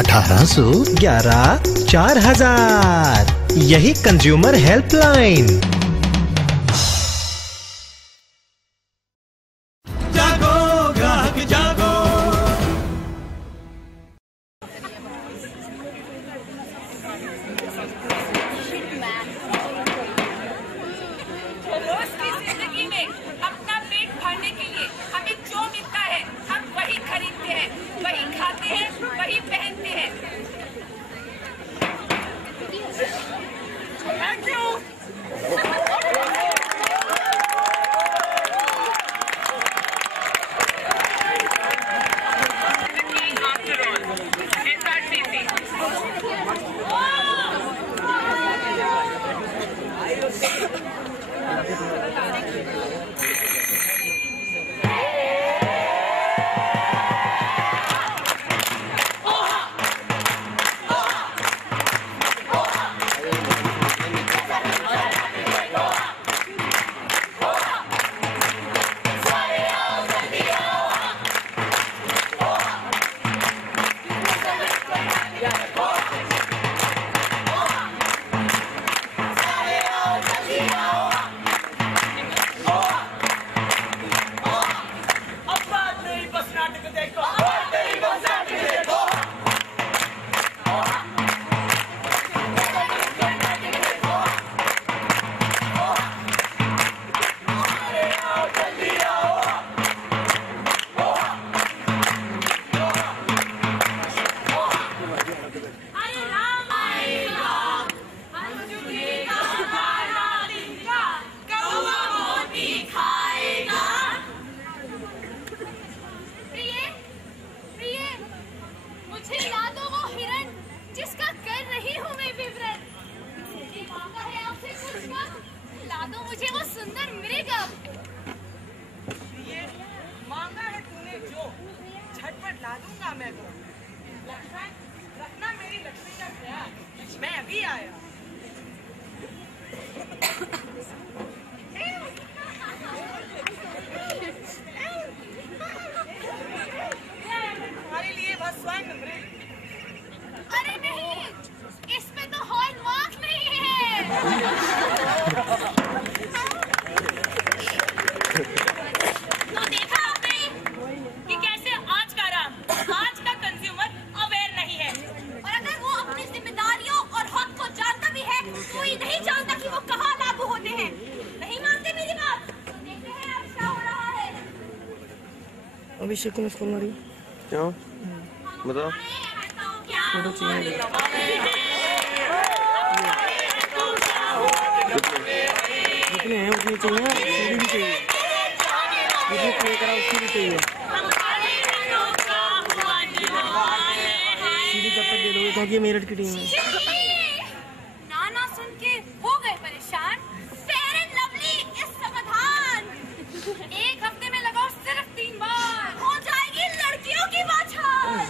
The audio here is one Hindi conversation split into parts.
1811 4000। यही कंज्यूमर हेल्पलाइन। जागो ग्राहक जागो। रोज की जिंदगी में अपना पेट भरने के लिए हमें जो मिलता है हम वही खरीदते हैं, वही खाते हैं, वही पहनते हैं। Thank you. अभिषेक को मिस कॉल मारी। क्यों? बताओ। फोटो चाहिए। जितने हैं उतने चाहिए, सीडी भी चाहिए। जितने प्ले करा उसकी भी चाहिए। सीडी कब तक दे दोगे? क्योंकि ये मेरठ की टीम है। नाना सुन के हो गए परेशान। फेयर एंड लवली इस समाधान। एक हफ्ते में लगाओ सिर्फ 3 बार, हो जाएगी लड़कियों की बाछार।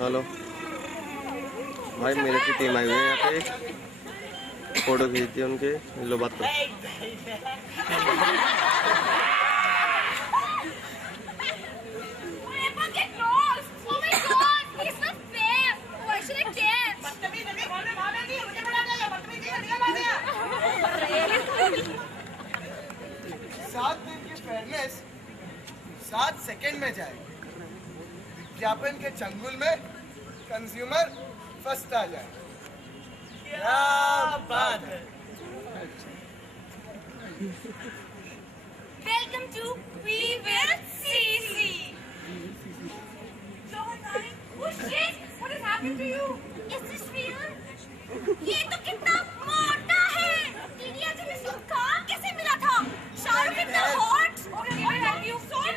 हेलो भाई, मेरे की टीम आई हुई है यहाँ पे। फोटो खींचती है उनके, लो बात करो। फेयरनेस 7 सेकंड में जाए। विज्ञापन के चंगुल में कंज्यूमर फंसता जाए। क्या बात है। Welcome to We Will CC. So darling, oh shit, what is happening to you? Is this real? ये तो कितना मोटा है। इंडिया में इसको काम कैसे मिला था? शाहरुख इतना hot. Okay, I love you so much.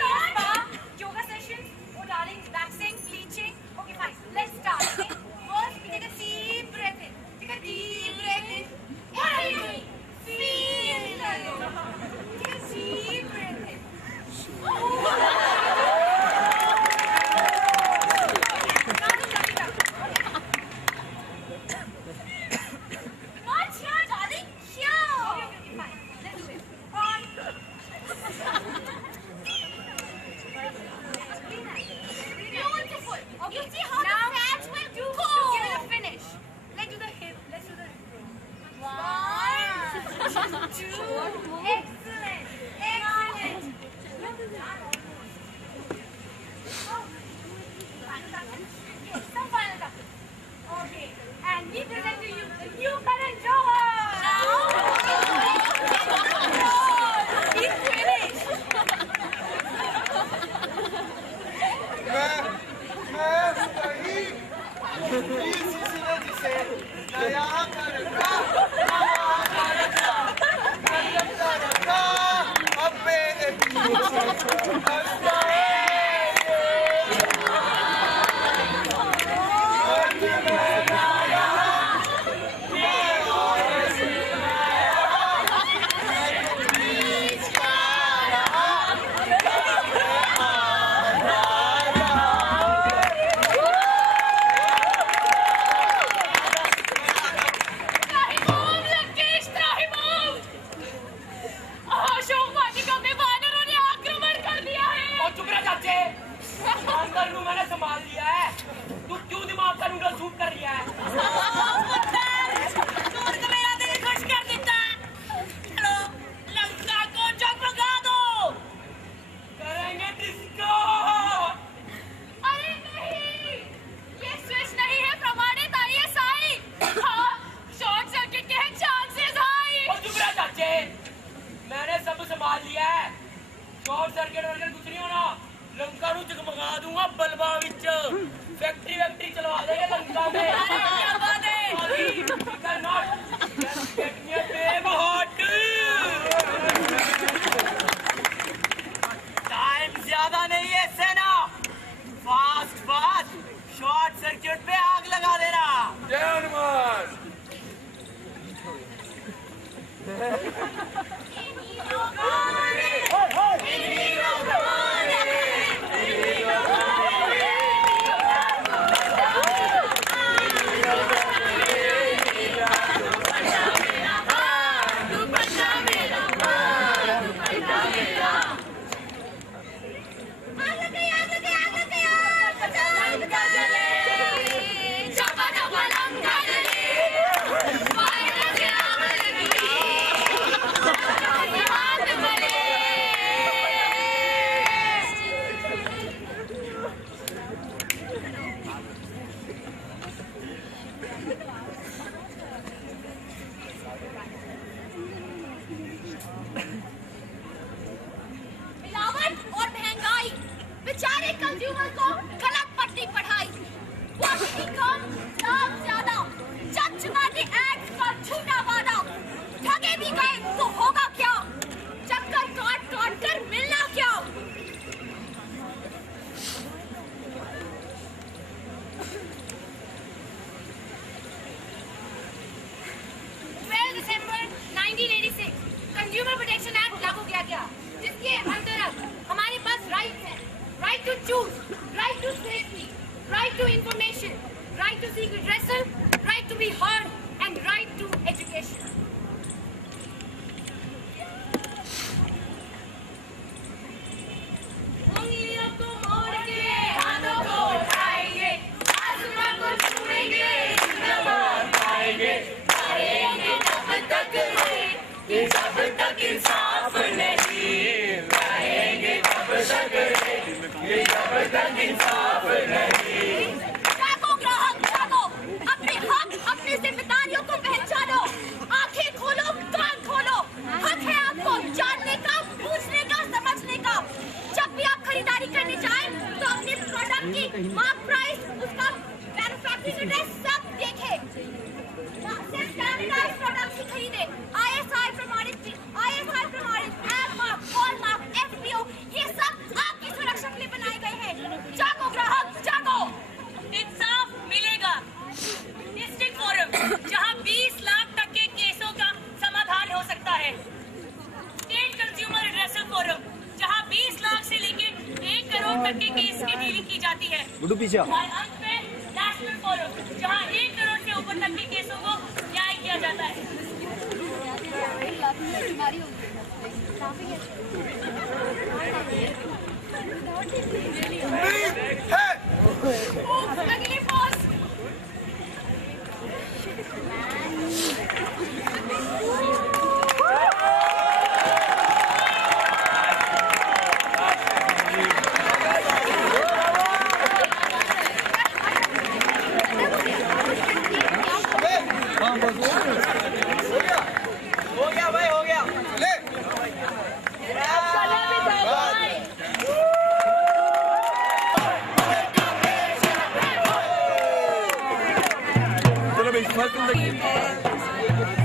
Yoga sessions, oh darling, waxing, bleaching. Okay, fine. Let's start. Okay? First, we take a deep breath in. Take a deep breath in. Feel it. Take a deep breath in.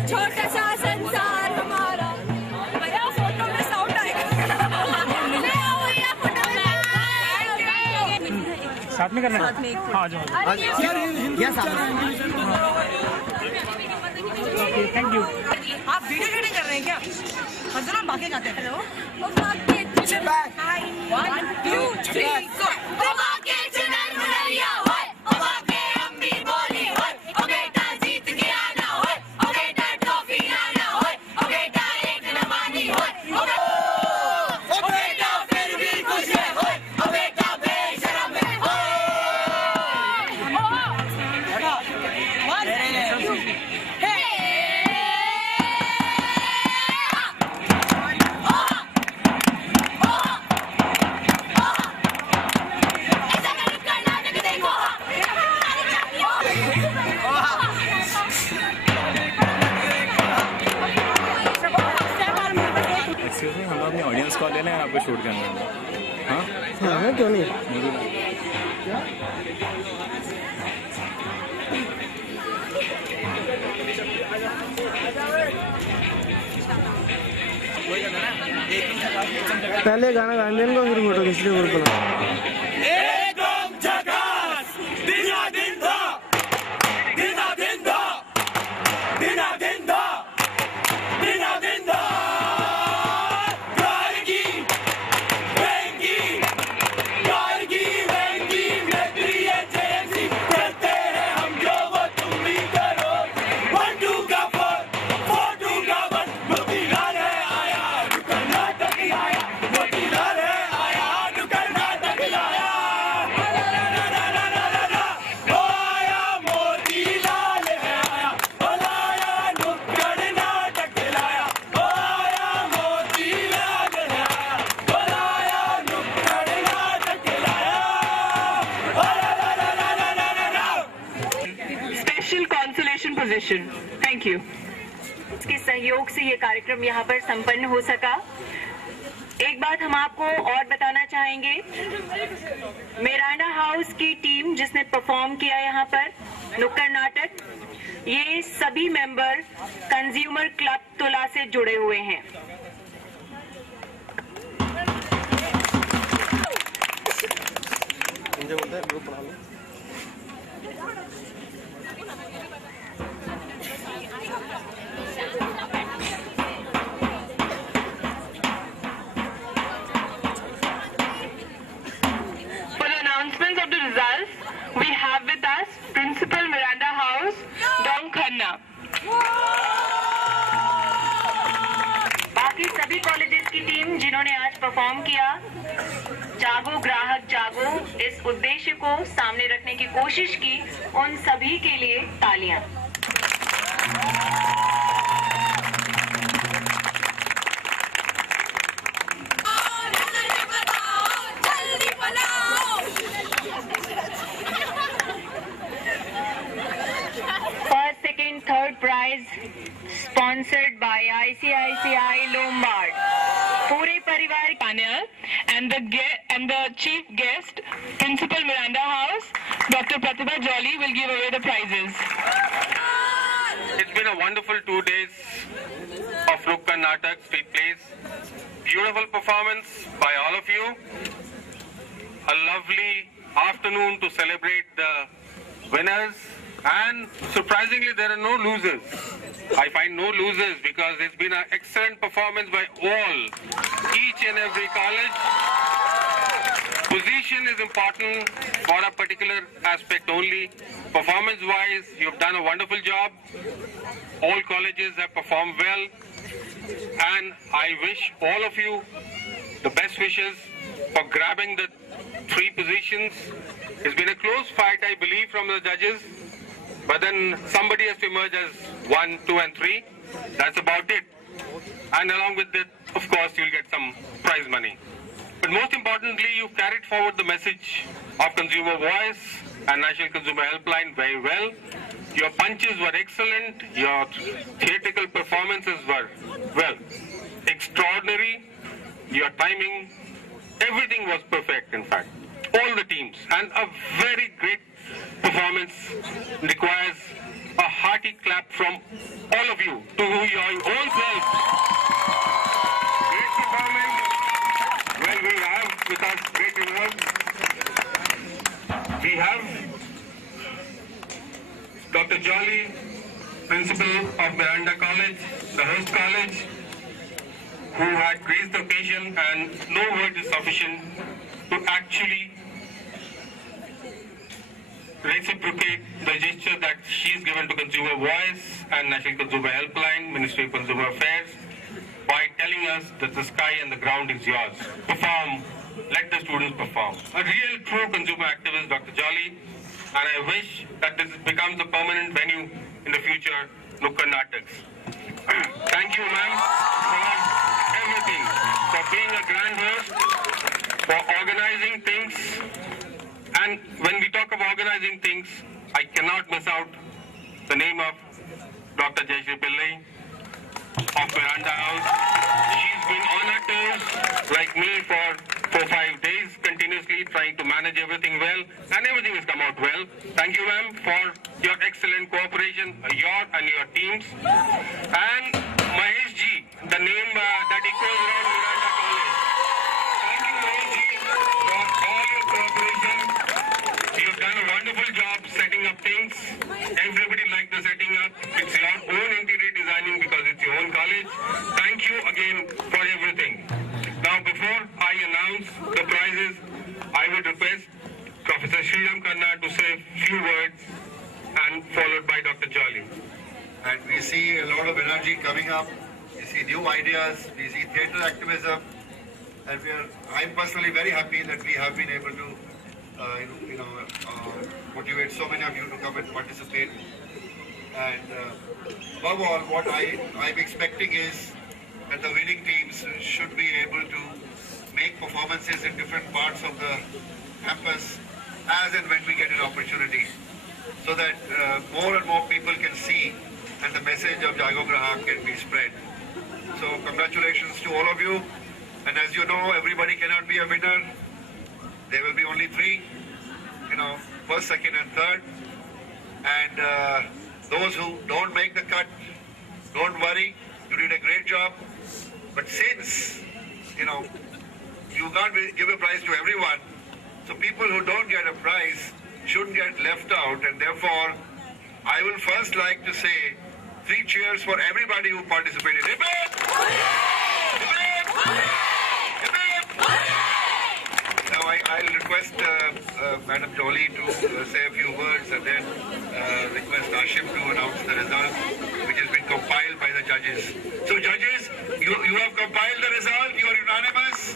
छोटा सा संसार हमारा, बड़ा फोटो में साउंड आएगा। साथ में करना है? हाँ जाओ। Thank you. आप वीडियो शूटिंग कर रहे हैं क्या? हजरा बाकी गाते हैं। हेलो 1 2 3 गो। हम लोग अपनी ऑडियंस कॉल ले लें आपको शूट करना है। हाँ हाँ क्यों नहीं? पहले गाना गाने देंगे फिर फोटो खींच ले ग्रुप बना। Thank you. इसके सहयोग से ये कार्यक्रम यहाँ पर संपन्न हो सका। एक बात हम आपको और बताना चाहेंगे, मिरांडा हाउस की टीम जिसने परफॉर्म किया यहाँ पर नुक्कड़ नाटक, ये सभी मेंबर कंज्यूमर क्लब तुला से जुड़े हुए हैं। बाकी सभी कॉलेजेस की टीम जिन्होंने आज परफॉर्म किया, जागो ग्राहक जागो, इस उद्देश्य को सामने रखने की कोशिश की, उन सभी के लिए तालियां। Third prize sponsored by ICICI Lombard. पूरे परिवार panel and the chief guest, Principal Miranda House, Dr. Pratibha Jolly will give away the prizes. It's been a wonderful 2 days of Nukkad Natak street plays. Beautiful performance by all of you. A lovely afternoon to celebrate the winners. And surprisingly, there are no losers. I find no losers because it's been an excellent performance by all, each and every college. Position is important for a particular aspect only. Performance-wise, you've done a wonderful job. All colleges have performed well. And I wish all of you the best wishes for grabbing the 3 positions. It's been a close fight, I believe, from the judges. But then somebody has to emerge as 1, 2 and 3. That's about it. And along with that, of course, you'll get some prize money. But most importantly, you've carried forward the message of Consumer Voice and National Consumer Helpline very well. Your punches were excellent. Your theatrical performances were, well, extraordinary. Your timing, everything was perfect, in fact. All the teams. And a very great performance requires a hearty clap from all of you to your own selves. Great performance. Well, we have with us great winners. We have Dr. Jolly, Principal of Miranda College, the host college, who had graced the occasion, and no word is sufficient to actually reciprocate the gesture that she is given to Consumer Voice and National Consumer Helpline, Ministry of Consumer Affairs, by telling us that the sky and the ground is yours. Perform. Let the students perform. A real true consumer activist, Dr. Jolly, and I wish that this becomes a permanent venue in the future, Nukkad Nataks. Thank you, ma'am, for everything, for being a grand host, for organizing things. And when we talk of organizing things, I cannot miss out the name of Dr. Jayashree Pillai of Miranda House. She's been on her toes like me for 4-5 days continuously, trying to manage everything well, and everything has come out well. Thank you, ma'am, for your excellent cooperation, your and your teams. And Mahesh ji, the name that echoes around Miranda College. Thank you, Mahesh ji, for all your cooperation. You've done a wonderful job setting up things. Everybody liked the setting up. It's your own interior designing because it's your own college. Thank you again for everything. Now, before I announce the prizes, I would request Professor Shriram Khanna to say a few words, and followed by Dr. Jolly. And we see a lot of energy coming up. We see new ideas. We see theatre activism, and I'm personally very happy that we have been able to, motivate so many of you to come and participate. And above all, what I'm expecting is that the winning teams should be able to make performances in different parts of the campus as and when we get an opportunity, so that more and more people can see and the message of Jago Grahak can be spread. So congratulations to all of you. And as you know, everybody cannot be a winner. There will be only 3, first, second and third. And those who don't make the cut, don't worry, you did a great job. But since, you can't give a prize to everyone, so people who don't get a prize shouldn't get left out, and therefore, I will first like to say 3 cheers for everybody who participated. Hip hip! Hip hip! Now I'll request Madam Jolly to say a few words, and then request Ashim to announce the results, which has been compiled by the judges. So judges, you have compiled the result, you are unanimous.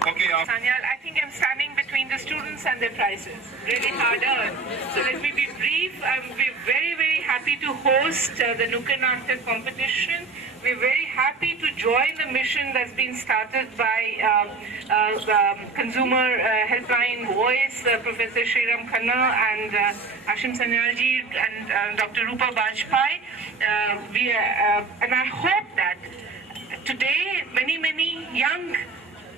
Okay. Sanyal, I think I'm standing between the students and their prizes. Really hard earned. So let me be brief. We're very, very happy to host the Nukkad Natak competition. We're very happy to join the mission that's been started by Consumer Helpline Voice, Professor Shriram Khanna and Ashim Sanyalji and Dr. Rupa Bajpai. And I hope that today many young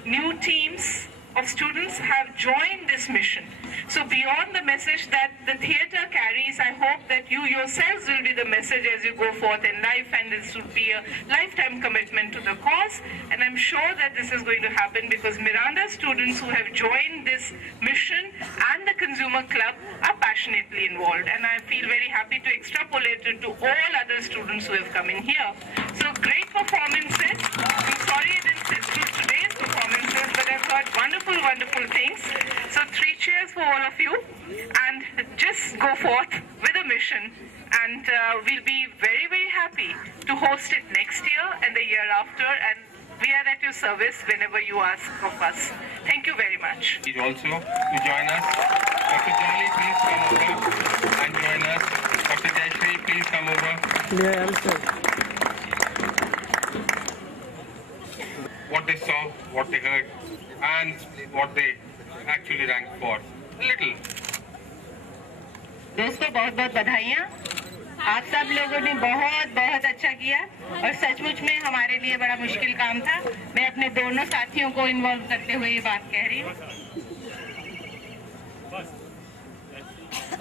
new teams of students have joined this mission. So beyond the message that the theatre carries, I hope that you yourselves will be the message as you go forth in life, and this would be a lifetime commitment to the cause. And I'm sure that this is going to happen because Miranda students who have joined this mission and the Consumer Club are passionately involved. And I feel very happy to extrapolate it to all other students who have come in here. So great performances. I'm sorry I didn't sit through today's performances, but I've heard wonderful, wonderful things. So 3 cheers for all of you, and just go forth with a mission, and we'll be very, very happy to host it next year and the year after, and we are at your service whenever you ask of us. Thank you very much. Also to join us. Dr. Jolly, please come over and join us. Dr. Jayashree, please come over. Yeah, understand. What they saw, what they heard, and what they actually ranked for. Little. दोस्तों बहुत बहुत बधाइयाँ. आप सब लोगों ने बहुत बहुत अच्छा किया और सचमुच में हमारे लिए बड़ा मुश्किल काम था. मैं अपने दोनों साथियों को इन्वॉल्व करते हुए ये बात कह रही हूँ.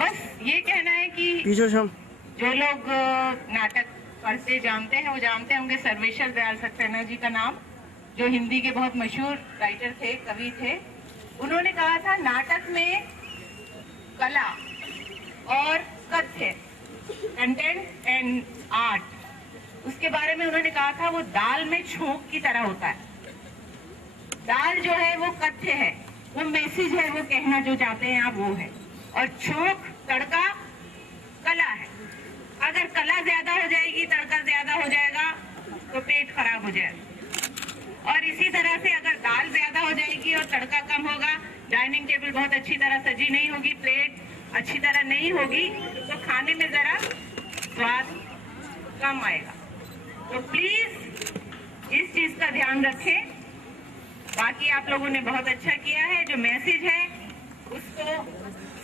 बस ये कहना है कि जो लोग नाटक पढ़ते जानते हैं वो जानते होंगे सर्वेश्वर दयाल सक्सेना जी का नाम, जो हिंदी के बहुत मशहूर राइटर थे, कवि थे. उन्होंने कहा था नाटक में कला और कथ्य, कंटेंट एंड आर्ट, उसके बारे में उन्होंने कहा था वो दाल में छोंक की तरह होता है। दाल जो है वो कथ्य है, वो मैसेज है, वो कहना जो चाहते हैं आप वो है, और छोंक तड़का कला है। अगर कला ज्यादा हो जाएगी, तड़का ज्यादा हो जाएगा तो पेट खराब हो जाएगा। और इसी तरह से अगर दाल ज्यादा हो जाएगी और तड़का कम होगा, डाइनिंग टेबल बहुत अच्छी तरह सजी नहीं होगी, प्लेट अच्छी तरह नहीं होगी, तो खाने में जरा स्वाद कम आएगा। तो प्लीज इस चीज का ध्यान रखें। बाकी आप लोगों ने बहुत अच्छा किया है। जो मैसेज है उसको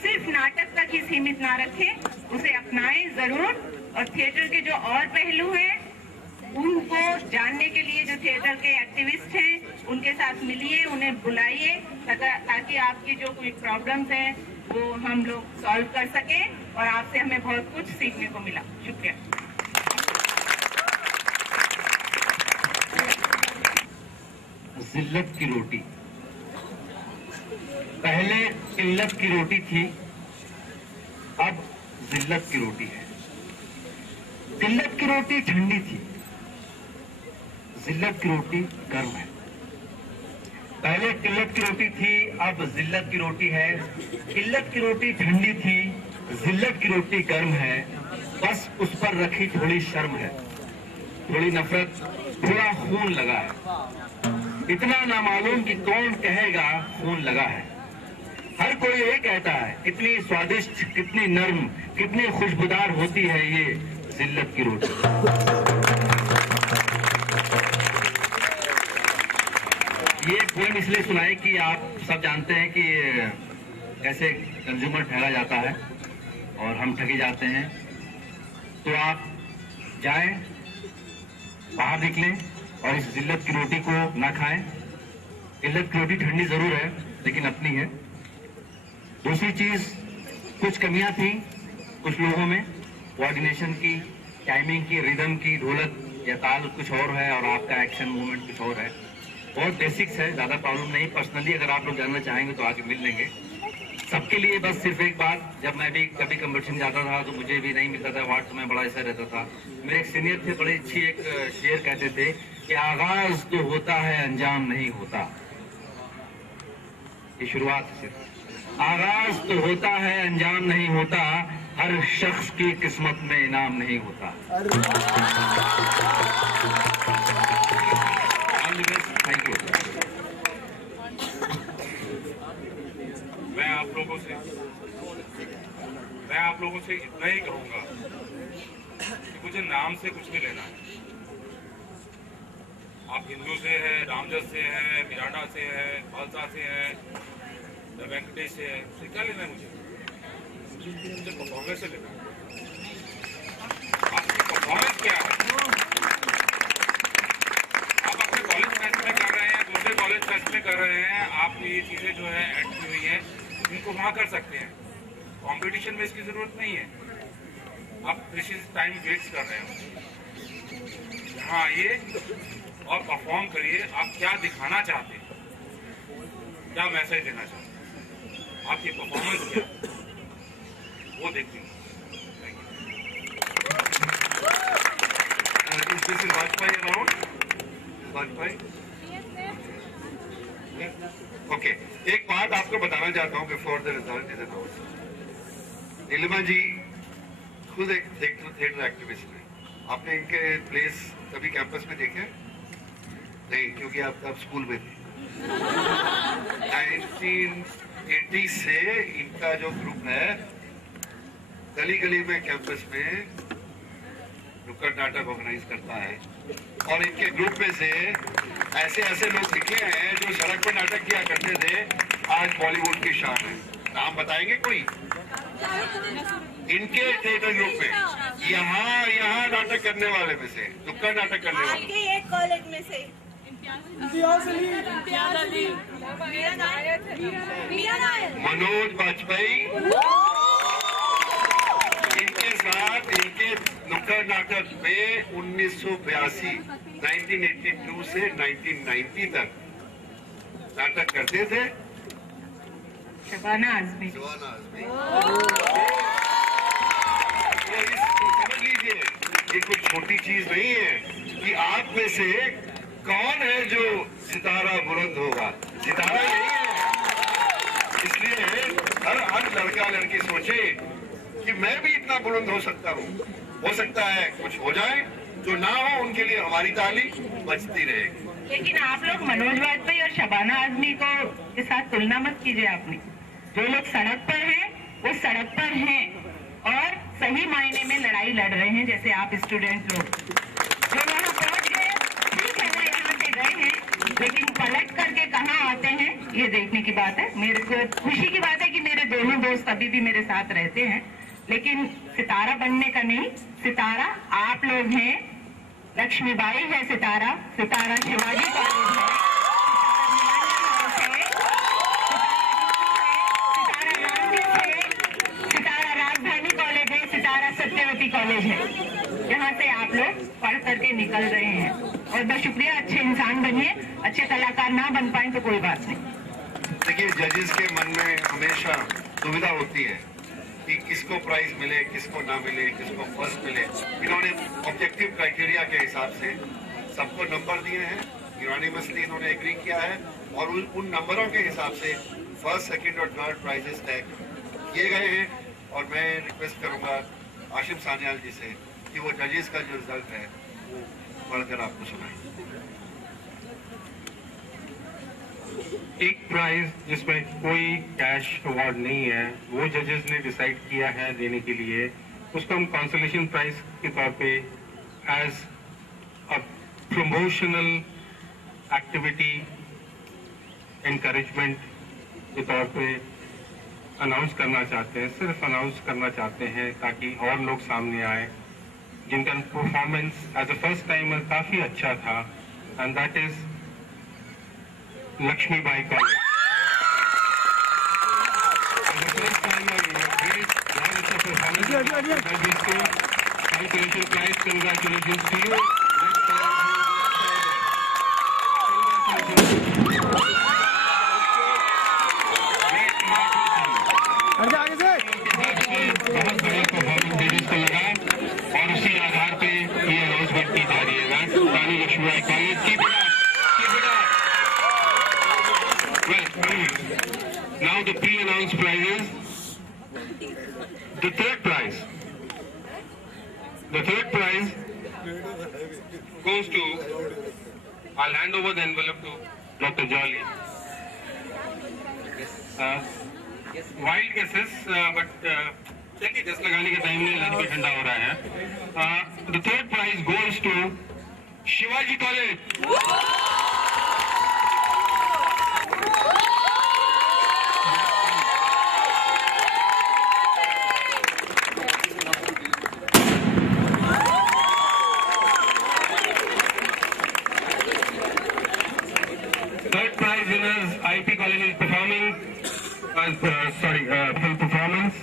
सिर्फ नाटक तक ही सीमित ना रखें, उसे अपनाएं जरूर। और थिएटर के जो और पहलू हैं उनको जानने के लिए जो थिएटर के एक्टिविस्ट हैं उनके साथ मिलिए, उन्हें बुलाइए, ताकि आपकी जो कोई प्रॉब्लम्स हैं वो हम लोग सॉल्व कर सकें। और आपसे हमें बहुत कुछ सीखने को मिला। शुक्रिया। जिल्लत की रोटी, पहले किल्लत की रोटी थी, अब जिल्लत की रोटी है। किल्लत की रोटी ठंडी थी, जिल्लत की रोटी गर्म है। पहले किल्लत की रोटी थी, अब जिल्लत की रोटी है। किल्लत की रोटी ठंडी थी, जिल्लत की रोटी गर्म है। बस उस पर रखी थोड़ी शर्म है, थोड़ी नफरत, थोड़ा खून लगा है। इतना नामालूम कि कौन कहेगा खून लगा है। हर कोई ये कहता है कितनी स्वादिष्ट, कितनी नर्म, कितनी खुशबूदार होती है ये जिल्लत की रोटी। ये पॉइंट इसलिए सुनाए कि आप सब जानते हैं कि कैसे कंज्यूमर ठगा जाता है और हम ठगे जाते हैं। तो आप जाएं, बाहर निकलें और इस जिल्लत की रोटी को ना खाएं। जिल्लत की रोटी ठंडी जरूर है लेकिन अपनी है। दूसरी चीज, कुछ कमियां थी कुछ लोगों में, कोऑर्डिनेशन की, टाइमिंग की, रिदम की, ढोलक या ताल कुछ और है और आपका एक्शन मूवमेंट कुछ और है। बहुत बेसिक्स है, ज्यादा प्रॉब्लम नहीं। पर्सनली अगर आप लोग जानना चाहेंगे तो आगे मिल लेंगे। सबके लिए बस सिर्फ एक बात, जब मैं भी कभी कंपटीशन जाता था तो मुझे भी नहीं मिलता था अवार्ड, तो मैं बड़ा ऐसा रहता था। मेरे एक सीनियर थे, बड़ी अच्छी एक शेर कहते थे कि आगाज तो होता है अंजाम नहीं होता। ये शुरुआत सिर्फ, आगाज तो होता है अंजाम नहीं होता, हर शख्स की किस्मत में इनाम नहीं होता। Thank you. मैं आप लोगों से इतना ही कहूंगा कि मुझे नाम से कुछ नहीं लेना है। आप हिंदू से है, रामजस से है, मिरांडा से है, खालसा से है, वेंकटेश से है, उससे क्या लेना है मुझे परफॉर्मेंस से लेना है। आपकी परफॉर्मेंस क्या है? आप अपने कॉलेज फेस्ट में कर रहे हैं, दूसरे कॉलेज फेस्ट में कर रहे हैं, आप ये चीजें जो है ऐड की हुई है इनको वहाँ कर सकते हैं। कंपटीशन में इसकी जरूरत नहीं है। आप प्रेशियस टाइम वेस्ट कर रहे हैं। हाँ, ये और परफॉर्म करिए। आप क्या दिखाना चाहते हैं, क्या मैसेज देना चाहते हैं, आपकी परफॉर्मेंस क्या, वो देखिए। वाजपेयी अराउंड वाजपेयी। ओके, एक बात आपको बताना चाहता हूँ before the result is announced. Neelima ji खुद एक थिएटर एक्टिविस्ट है। आपने इनके प्लेस कभी कैंपस में देखे? नहीं, क्योंकि आप तब स्कूल में थे। 1980 से इनका जो ग्रुप है गली गली में, कैंपस में नुक्कड़ नाटक ऑर्गेनाइज करता है। और इनके ग्रुप में से ऐसे ऐसे लोग निकले हैं जो सड़क पर नाटक किया करते थे, आज बॉलीवुड की शान है। नाम बताएंगे कोई? इनके थिएटर ग्रुप में यहाँ नाटक करने वाले में से, नुक्कड़ नाटक करने वाले एक कॉलेज में से मनोज वाजपेयी, इनके साथ इनके नुक्कड़ नाटक में 1982 से 1990 तक नाटक करते थे। शबाना आजमी। शबाना आजमी। समझ लीजिए, ये कोई छोटी चीज नहीं है कि आप में से कौन है जो सितारा बुलंद होगा। सितारा नहीं है, इसलिए हर लड़का लड़की सोचे कि मैं भी इतना बुलंद हो सकता हूँ। हो सकता है कुछ हो जाए, जो ना हो उनके लिए हमारी ताली बजती रहेगी। लेकिन आप लोग मनोज वाजपेयी और शबाना आजमी को के साथ तुलना मत कीजिए। आपने जो लोग सड़क पर हैं वो सड़क पर हैं और सही मायने में लड़ाई लड़ रहे हैं, जैसे आप स्टूडेंट लोग जो वहाँ पहुँच गए, ठीक है वो यहाँ से गए हैं, लेकिन पलट करके कहाँ आते हैं ये देखने की बात है। मेरे को खुशी की बात है कि मेरे दोनों दोस्त अभी भी मेरे साथ रहते हैं, लेकिन सितारा बनने का नहीं, सितारा आप लोग हैं। लक्ष्मीबाई है सितारा, सितारा शिवाजी कॉलेज है, सितारा गांधी है, सितारा राजधानी कॉलेज है, सितारा सत्यवती कॉलेज है, जहाँ से आप लोग पढ़ करके निकल रहे हैं। और बस शुक्रिया, अच्छे इंसान बनिए। अच्छे कलाकार ना बन पाए तो कोई बात नहीं। देखिए, जजेस के मन में हमेशा दुविधा होती है कि किसको प्राइज मिले, किसको ना मिले, किसको फर्स्ट मिले। इन्होंने ऑब्जेक्टिव क्राइटेरिया के हिसाब से सबको नंबर दिए हैं, यूनानिमसली इन्होंने एग्री किया है और उन नंबरों के हिसाब से फर्स्ट, सेकंड और थर्ड प्राइजेस तय किए गए हैं। और मैं रिक्वेस्ट करूंगा आशिम सान्याल जी से कि वो जजेस का जो रिजल्ट है वो पढ़कर आपको सुनाएं। एक प्राइज जिसमें कोई कैश अवार्ड नहीं है, वो जजेस ने डिसाइड किया है देने के लिए, उसको हम कंसोलेशन प्राइज के तौर पे as a promotional activity encouragement के तौर पे अनाउंस करना चाहते हैं। सिर्फ अनाउंस करना चाहते हैं ताकि और लोग सामने आए जिनका performance as a first timer काफी अच्छा था, and that is Lakshmibai college. बहुत बड़ा परफॉर्मेंस जजेस को लगा और उसी आधार पे ये अनाउंसमेंट की जा रही है। रानी लक्ष्मीबाई कॉलेज की Now the pre-announced prizes. The third prize goes to, I'll hand over the envelope to Dr. Jolly. Wild guesses, but चलिए दस लगाने का टाइम नहीं, लंच भी ठंडा हो रहा है। The third prize goes to Shivaji college. IP College is performing, full performance.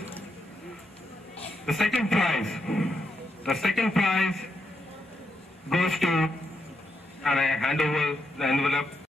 The second prize goes to, and I hand over the envelope